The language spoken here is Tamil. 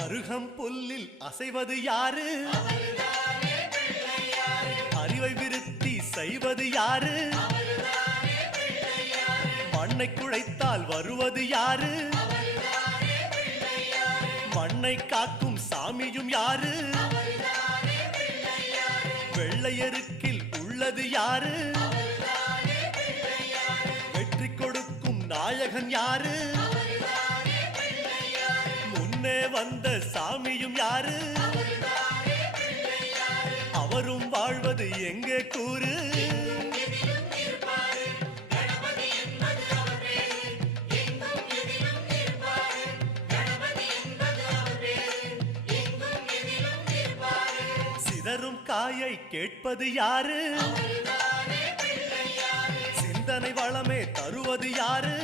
அருகம் புல்லில் அசைவது யாரு? அறிவை விருத்தி செய்வது யாரு? மண்ணை குழைத்தால் வருவது யாரு? மண்ணை காக்கும் சாமியும் யாரு? வெள்ளையருக்கில் உள்ளது யாரு? வெற்றி கொடுக்கும் நாயகன் யாரு? முன்னே வந்த சாமியும் யாரு? அவரும் வாழ்வது எங்கே கூறு? சிதறும் காயை கேட்பது யாரு? சிந்தனை வளமே தருவது யாரு?